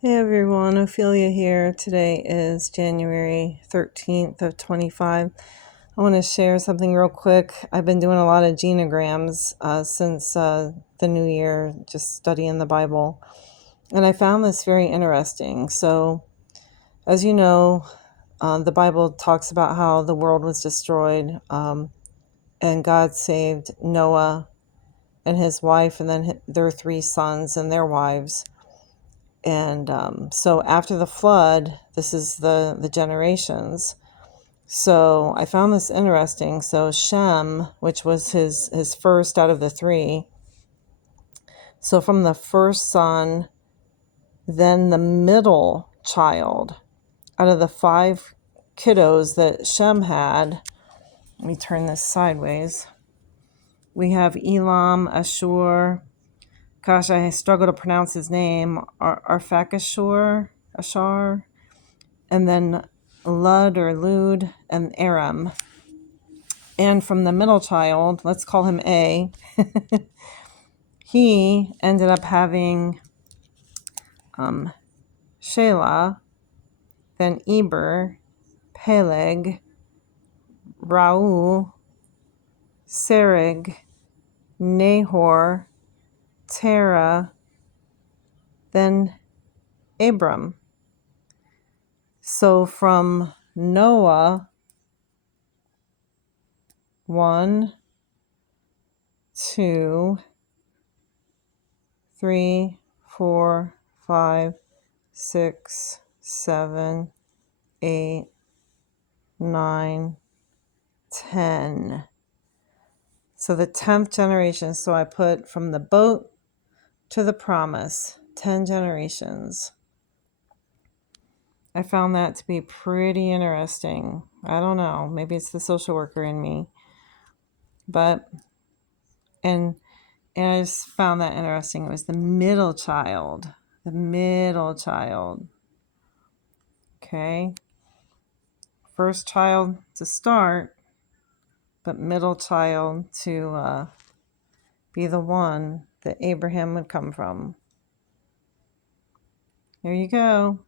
Hey everyone, Ophelia here. Today is January 13th of 25. I want to share something real quick. I've been doing a lot of genograms since the new year, just studying the Bible. And I found this very interesting. So, as you know, the Bible talks about how the world was destroyed and God saved Noah and his wife and then their three sons and their wives. And so after the flood, this is the generations. So I found this interesting. So Shem, which was his first out of the three. So from the first son, then the middle child out of the five kiddos that Shem had. Let me turn this sideways. We have Elam, Ashur. Gosh, I struggle to pronounce his name. Arphakashur, Ashar. And then Lud, and Aram. And from the middle child, let's call him A, he ended up having Shelah, then Eber, Peleg, Rau, Sereg, Nahor, Terah, then Abram. So from Noah, 1, 2, 3, 4, 5, 6, 7, 8, 9, 10. So the 10th generation. So I put from the boat to the promise, 10 generations. I found that to be pretty interesting. I don't know. Maybe it's the social worker in me. But, and I just found that interesting. It was the middle child. The middle child. Okay. First child to start, but middle child to be the one that Abraham would come from. There you go.